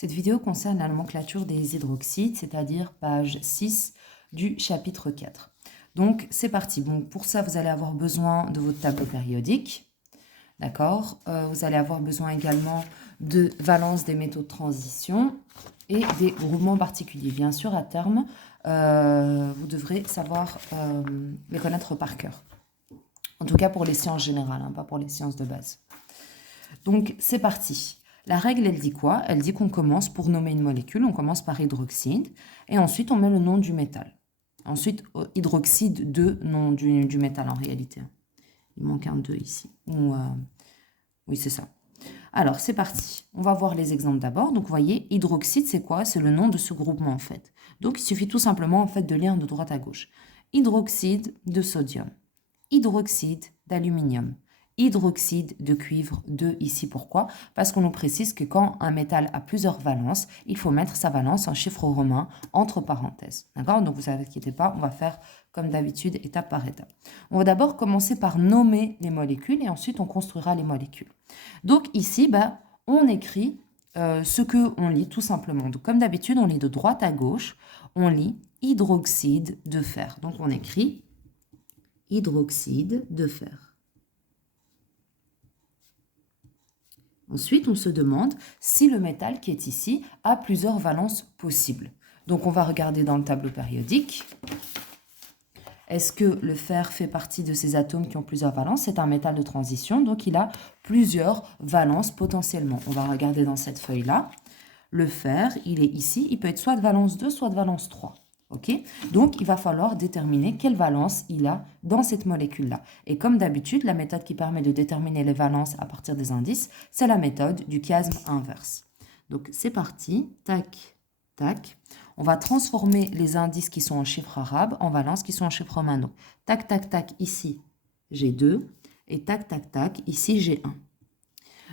Cette vidéo concerne la nomenclature des hydroxydes, c'est-à-dire page 6 du chapitre 4. Donc, c'est parti. Bon, pour ça, vous allez avoir besoin de votre tableau périodique. D'accord. Vous allez avoir besoin également de valence des métaux de transition et des groupements particuliers. Bien sûr, à terme, vous devrez savoir les connaître par cœur. En tout cas pour les sciences générales, hein, pas pour les sciences de base. Donc, c'est parti. La règle, elle dit quoi? Elle dit qu'on commence, pour nommer une molécule, on commence par hydroxyde, et ensuite on met le nom du métal. Ensuite, hydroxyde de nom du métal en réalité. Il manque un 2 ici. Oui, c'est ça. Alors, c'est parti. On va voir les exemples d'abord. Donc, vous voyez, hydroxyde, c'est quoi? C'est le nom de ce groupement, en fait. Donc, il suffit tout simplement, en fait, de lire de droite à gauche. Hydroxyde de sodium. Hydroxyde d'aluminium. Hydroxyde de cuivre 2 ici. Pourquoi? Parce qu'on nous précise que quand un métal a plusieurs valences, il faut mettre sa valence en chiffre romain entre parenthèses. D'accord? Donc, vous ne vous inquiétez pas, on va faire comme d'habitude, étape par étape. On va d'abord commencer par nommer les molécules et ensuite on construira les molécules. Donc ici, on écrit ce qu'on lit tout simplement. Donc, comme d'habitude, on lit de droite à gauche, on lit hydroxyde de fer. Donc on écrit hydroxyde de fer. Ensuite, on se demande si le métal qui est ici a plusieurs valences possibles. Donc, on va regarder dans le tableau périodique. Est-ce que le fer fait partie de ces atomes qui ont plusieurs valences? C'est un métal de transition, donc il a plusieurs valences potentiellement. On va regarder dans cette feuille-là. Le fer, il est ici. Il peut être soit de valence 2, soit de valence 3. Okay? Donc, il va falloir déterminer quelle valence il a dans cette molécule-là. Et comme d'habitude, la méthode qui permet de déterminer les valences à partir des indices, c'est la méthode du chiasme inverse. Donc, c'est parti. Tac, tac. On va transformer les indices qui sont en chiffres arabes en valences qui sont en chiffres romains. Donc, tac, tac, tac, ici, j'ai 2. Et tac, tac, tac, ici, j'ai 1.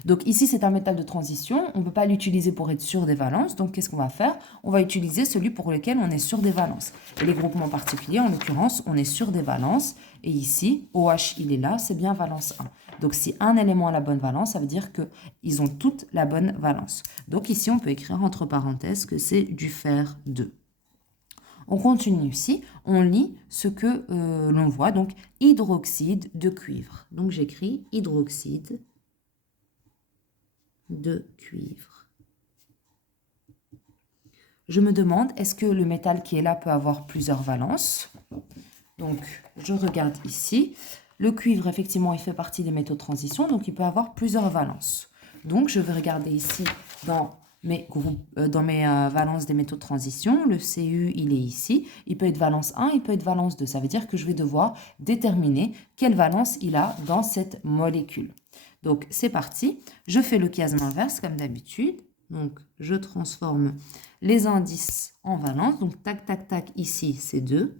Donc ici, c'est un métal de transition. On ne peut pas l'utiliser pour être sûr des valences. Donc, qu'est-ce qu'on va faire? On va utiliser celui pour lequel on est sûr des valences. Et les groupements particuliers, en l'occurrence, on est sûr des valences. Et ici, OH, il est là, c'est bien valence 1. Donc, si un élément a la bonne valence, ça veut dire qu'ils ont toutes la bonne valence. Donc, ici, on peut écrire entre parenthèses que c'est du fer 2. On continue ici, on lit ce que l'on voit. Donc, hydroxyde de cuivre. Donc, j'écris hydroxyde de cuivre. Je me demande, est-ce que le métal qui est là peut avoir plusieurs valences? Donc, je regarde ici. Le cuivre, effectivement, il fait partie des métaux de transition, donc il peut avoir plusieurs valences. Donc, je vais regarder ici dans mes valences des métaux de transition. Le Cu, il est ici. Il peut être valence 1, il peut être valence 2. Ça veut dire que je vais devoir déterminer quelle valence il a dans cette molécule. Donc, c'est parti. Je fais le chiasme inverse, comme d'habitude. Donc, je transforme les indices en valence. Donc, tac, tac, tac, ici, c'est 2.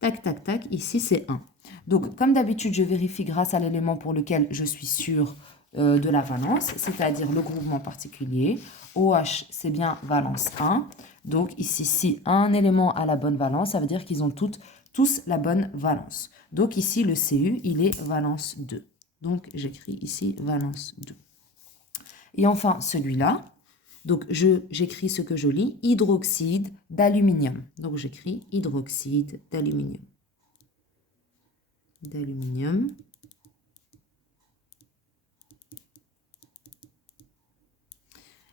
Tac, tac, tac, ici, c'est 1. Donc, comme d'habitude, je vérifie grâce à l'élément pour lequel je suis sûre de la valence, c'est-à-dire le groupement particulier. OH, c'est bien valence 1. Donc, ici, si un élément a la bonne valence, ça veut dire qu'ils ont tous la bonne valence. Donc, ici, le Cu, il est valence 2. Donc, j'écris ici valence 2. Et enfin, celui-là, donc j'écris ce que je lis, hydroxyde d'aluminium. Donc, j'écris hydroxyde d'aluminium. D'aluminium.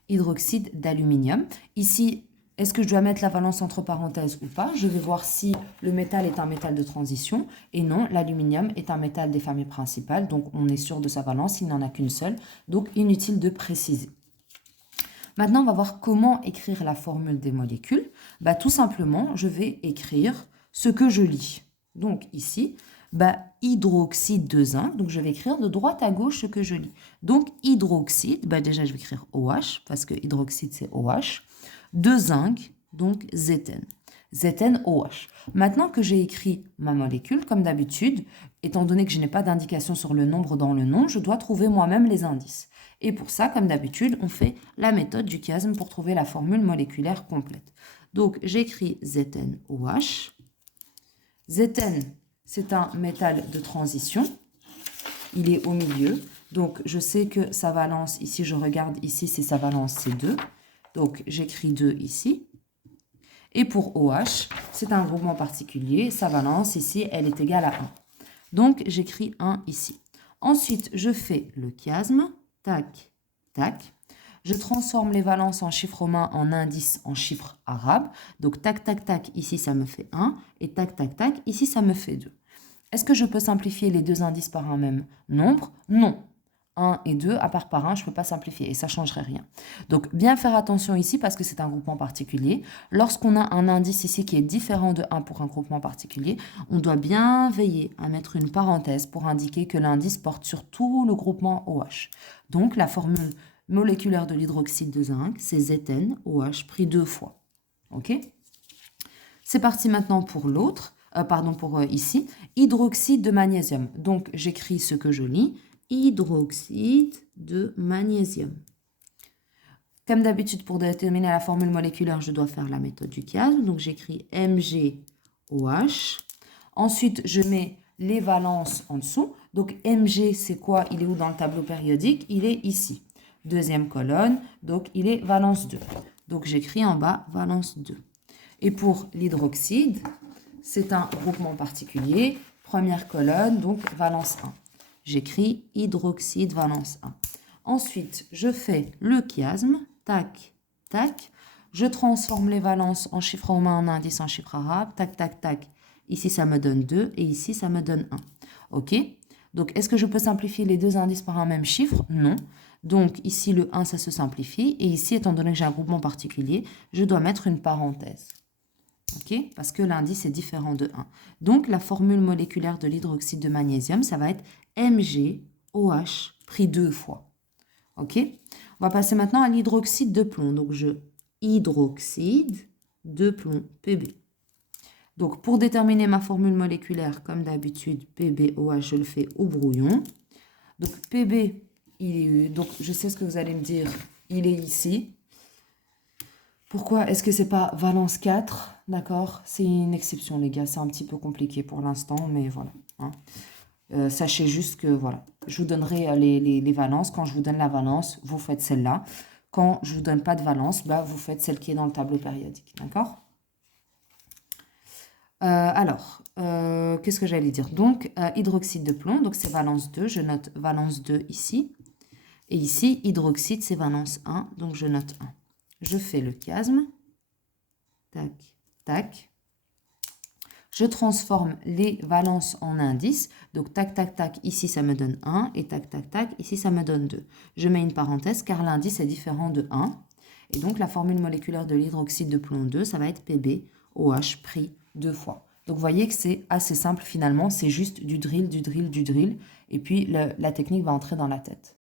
Hydroxyde d'aluminium. Ici, est-ce que je dois mettre la valence entre parenthèses ou pas? Je vais voir si le métal est un métal de transition. Et non, l'aluminium est un métal des familles principales. Donc, on est sûr de sa valence. Il n'en a qu'une seule. Donc, inutile de préciser. Maintenant, on va voir comment écrire la formule des molécules. Tout simplement, je vais écrire ce que je lis. Donc, ici, hydroxyde de zinc. Donc, je vais écrire de droite à gauche ce que je lis. Donc, hydroxyde, déjà, je vais écrire OH, parce que hydroxyde, c'est OH. De zinc, donc Zn. ZnOH. Maintenant que j'ai écrit ma molécule, comme d'habitude, étant donné que je n'ai pas d'indication sur le nombre dans le nom, je dois trouver moi-même les indices. Et pour ça, comme d'habitude, on fait la méthode du chiasme pour trouver la formule moléculaire complète. Donc, j'écris ZnOH. Zn, c'est un métal de transition. Il est au milieu. Donc, je sais que sa valence, ici, je regarde, ici, c'est sa valence, c'est 2. Donc, j'écris 2 ici. Et pour OH, c'est un groupement particulier. Sa valence, ici, elle est égale à 1. Donc, j'écris 1 ici. Ensuite, je fais le chiasme. Tac, tac. Je transforme les valences en chiffres romains en indices en chiffres arabes. Donc, tac, tac, tac, ici, ça me fait 1. Et tac, tac, tac, ici, ça me fait 2. Est-ce que je peux simplifier les deux indices par un même nombre? Non. 1 et 2, à part par 1, je ne peux pas simplifier et ça ne changerait rien. Donc, bien faire attention ici parce que c'est un groupement particulier. Lorsqu'on a un indice ici qui est différent de 1 pour un groupement particulier, on doit bien veiller à mettre une parenthèse pour indiquer que l'indice porte sur tout le groupement OH. Donc, la formule moléculaire de l'hydroxyde de zinc, c'est ZnOH pris 2 fois. OK? C'est parti maintenant pour l'autre. Pour ici, hydroxyde de magnésium. Donc, j'écris ce que je lis, hydroxyde de magnésium. Comme d'habitude, pour déterminer la formule moléculaire, je dois faire la méthode du chiasme. Donc, j'écris MgOH. Ensuite, je mets les valences en dessous. Donc, Mg, c'est quoi? Il est où dans le tableau périodique? Il est ici. Deuxième colonne, donc il est valence 2. Donc, j'écris en bas valence 2. Et pour l'hydroxyde, c'est un groupement particulier. Première colonne, donc valence 1. J'écris hydroxyde valence 1. Ensuite, je fais le chiasme. Tac, tac. Je transforme les valences en chiffres romains en indices en chiffres arabes. Tac, tac, tac. Ici, ça me donne 2 et ici, ça me donne 1. OK? Donc, est-ce que je peux simplifier les deux indices par un même chiffre? Non. Donc, ici, le 1, ça se simplifie. Et ici, étant donné que j'ai un groupement particulier, je dois mettre une parenthèse. Okay? Parce que l'indice est différent de 1. Donc, la formule moléculaire de l'hydroxyde de magnésium, ça va être MgOH pris 2 fois. OK? On va passer maintenant à l'hydroxyde de plomb. Donc, hydroxyde de plomb, Pb. Donc, pour déterminer ma formule moléculaire, comme d'habitude, PbOH, je le fais au brouillon. Donc, Pb, donc je sais ce que vous allez me dire, il est ici. Pourquoi est-ce que c'est pas valence 4? D'accord, c'est une exception, les gars. C'est un petit peu compliqué pour l'instant, mais voilà. Hein. Sachez juste que, voilà, je vous donnerai les valences. Quand je vous donne la valence, vous faites celle-là. Quand je ne vous donne pas de valence, bah, vous faites celle qui est dans le tableau périodique. D'accord? Qu'est-ce que j'allais dire? Donc, hydroxyde de plomb, donc c'est valence 2. Je note valence 2 ici. Et ici, hydroxyde, c'est valence 1. Donc, je note 1. Je fais le chiasme. Tac, tac. Je transforme les valences en indices. Donc, tac, tac, tac, ici, ça me donne 1. Et tac, tac, tac, ici, ça me donne 2. Je mets une parenthèse car l'indice est différent de 1. Et donc, la formule moléculaire de l'hydroxyde de plomb 2, ça va être PbOH pris 2 fois. Donc, vous voyez que c'est assez simple finalement. C'est juste du drill, du drill, du drill. Et puis, la technique va entrer dans la tête.